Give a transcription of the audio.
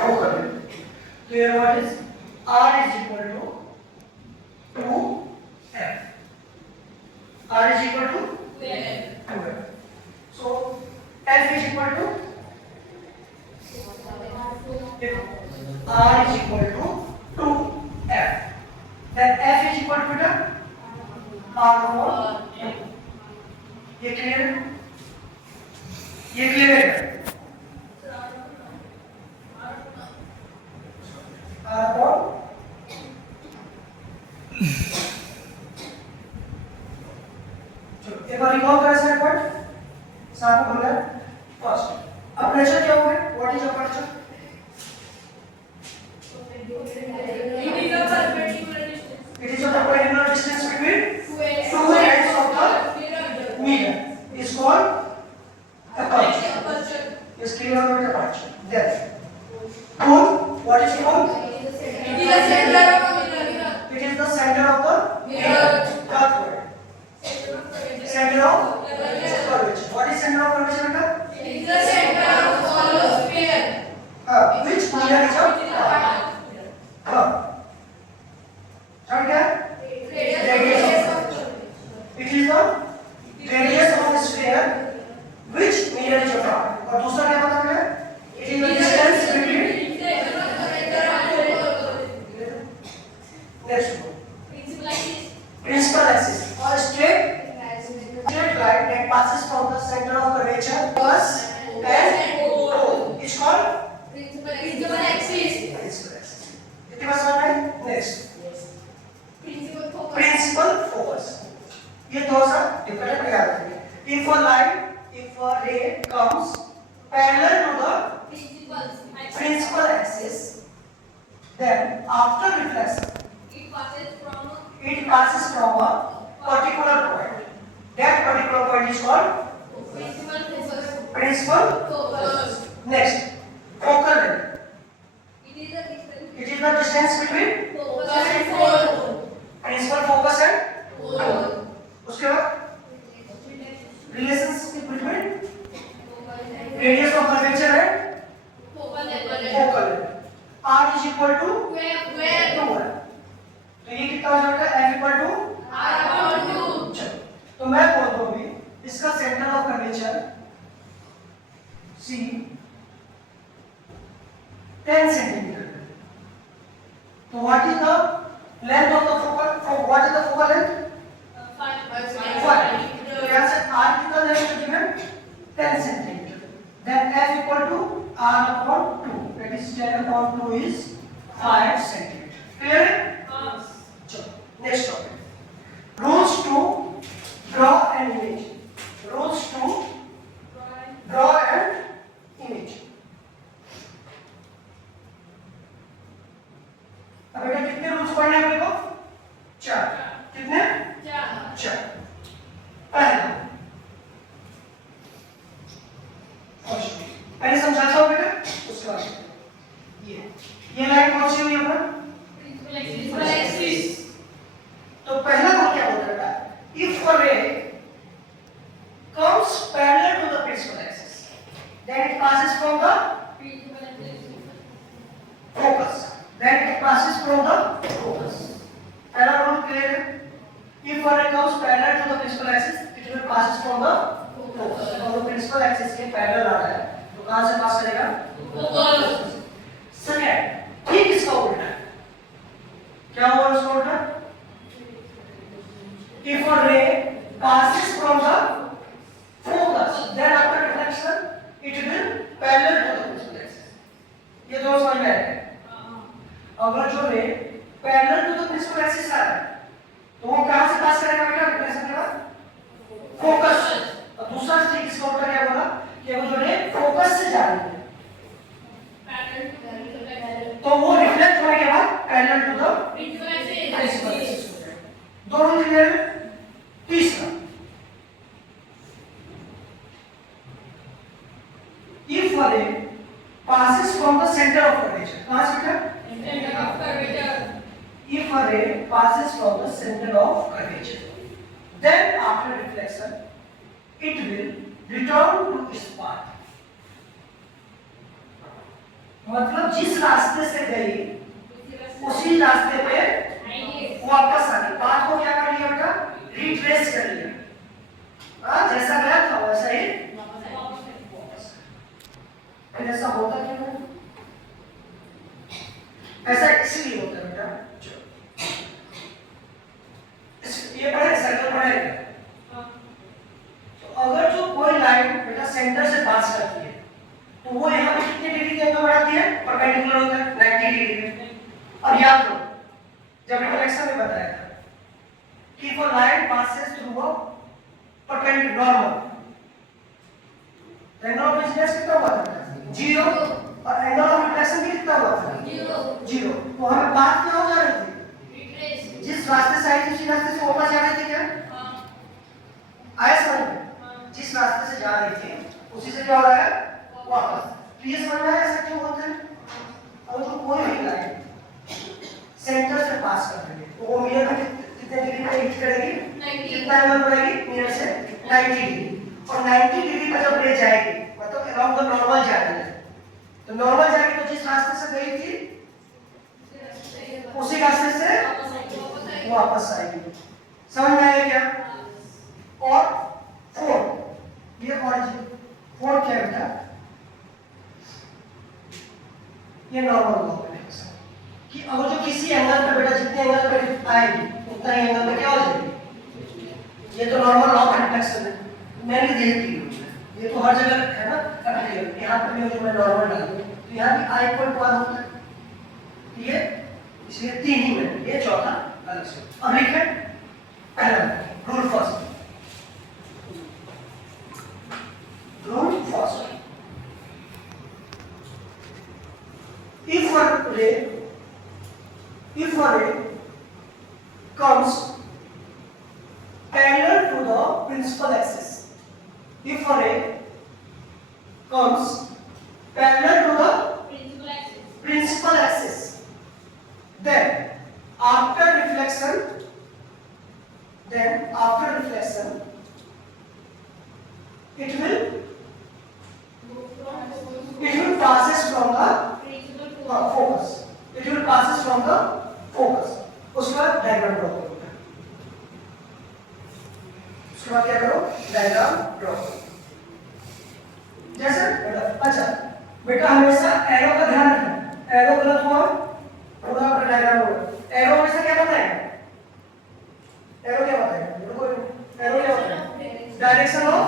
focal length. So here what is R is equal to 2f. R is equal to 2f. So f is equal to, if R is equal to 2f, then f is equal to R over 2. ये क्लियर है? ये क्लियर है? एक बार रिकॉल करें sir point साथ में बोला first aperture क्या होगा? What is aperture? It is the perpendicular distance between two ends of the mirror. Is called aperture. Is clear or not aperture? Then, cone. What is cone? It is the center of the mirror. It is the center of the Mirror. That word. Center of curvature. What is center of curvature, beta? It is the center of the hollow sphere. Which mirror is a curve? समझ गया? Radius of. It is the radius of the sphere which mirror is a curve. और दूसरा क्या पता है? It is the distance between. Next one. Principal axis or straight line that passes from the center of curvature plus and pole is called Principal axis. principal axis. इतनी बात समझ में? Next. Principal focus. ये दो सा different याद रखिए. If a line, if a ray comes parallel to the principal axis, then after reflection, it passes from a particular point. That particular point is called principal focus. Next, focal length. It is the distance between principal focus and pole. उसके बाद relationship between radius of curvature and focal length. R is equal to 2. तो ये कितना हो जाएगा? F equal to चलो तो मैं बोलता हूँ अभी इसका centre of curvature C 10 centimetre. तो what is the length of the focal? What is the focal length? 5. यहाँ से R कितना length given? 10 centimetre. Then F equal to R upon 2. That is 10 upon 2 is 5 centimeter. Clear? Next topic. Rules to draw an image. Rules to draw an image. अब बेटा कितने रूल्स पढ़ने हैं अपने को? 4. कितने? 4. पहला पहले समझाता हूँ बेटा उसके बाद ये लाइन कौन सी हुई अपना? तो पहला रूल क्या बोलता है? If a ray comes parallel to the principal axis, then it passes from the focus. Then it passes from the focus. पहला रूल क्लियर है? If a ray comes parallel to the principal axis, it will passes from the focus. और वो principal axis के parallel आ रहा है, तो कहाँ से पास करेगा? Second, ठीक इसका उल्टा है. क्या होगा उसका उल्टा? If a ray passes from the focus, then after reflection, it will parallel to the principal axis. ये दो समझ में आएगा. अगर जो ray parallel to the principal axis आ रहा है तो वो कहां से पास करेगा बेटा? रिफ्लेक्शन के बाद फोकस. और दूसरा स्टिक इसका उल्टा क्या बोला कि वो जो रे फोकस से जा रही है तो वो रिफ्लेक्ट होने के बाद parallel to the principal axis. दोनों क्लियर है? तीसरा, if a ray passes from the center of curvature, कहां से बेटा? If a ray passes from the center of curvature, then after reflection, it will return to its path. मतलब जिस रास्ते से गई उसी रास्ते पे वापस आ गई। पाथ को क्या कर लिया बेटा? रिट्रेस कर लिया। जैसा गया था वैसा ही वापस। फिर ऐसा होता क्यों है? ऐसा इसलिए होता है बेटा, ये पढ़े सर्कल पढ़ेगा। तो अगर जो कोई लाइन बेटा सेंटर से पास करती है तो वो यहाँ पे कितने डिग्री के एंगल बनाती है? परपेंडिकुलर होता है 90 डिग्री में। अब याद करो जब रिफ्लेक्शन में बताया था कि वो line passes through a perpendicular normal, angle of incidence कितना हुआ था? 0। और एंगल ऑफ रिफ्लेक्शन भी कितना हुआ था? 0। तो हमें बात क्या हो जा रही थी? जिस रास्ते से आई थी उसी रास्ते से वापस जा रही थी क्या? आया समझ में? जिस रास्ते से जा रही थी उसी से क्या हो रहा है? वापस। तो ये समझ में आया ऐसा क्यों होता है? अब जो कोई भी लाइन सेंटर से पास कर रही है तो वो मिरर में कितने डिग्री पे हिट करेगी? 90। कितना एंगल बनाएगी मिरर से? 90 डिग्री। और 90 डिग्री पर जब ले जाएगी मतलब अराउंड द नॉर्मल जा रही है, तो नॉर्मल जाएगी तो जिस रास्ते से गई थी उसी रास्ते से वापस आएगी। समझ में आया क्या? और फोर्थ, ये ऑरिजिन फोर्थ क्या बेटा? ये नॉर्मल लॉ है कि अगर जो किसी एंगल पे बेटा जितने एंगल पे आएगी उतना ही एंगल पे क्या हो जाएगी? ये तो नॉर्मल लॉ ऑफ रिफ्लेक्शन है, मैंने देख ली ये तो हर जगह है ना अप्लीकेबल। यहाँ पे भी जो मैं नॉर्मल डाल दूं तो यहाँ भी I इक्वल टू 1 होता है, ये इसलिए 3 ही में, ये चौथा अलग से। अब लिखें पहला rule first, rule first, if a ray comes parallel to the principal axis, if a ray comes parallel to the principal axis, then after reflection it will passes from the focus, it will passes from the focus। उसके बाद diagram draw करो, उसके बाद क्या करो? Diagram draw करो। जैसे अच्छा बेटा हमेशा एरो का ध्यान रखना, एरो गलत हुआ पूरा अपना डायग्राम होगा। एरो हमेशा क्या बताएगा? एरो क्या बताएगा? एरो क्या बताएगा? Direction of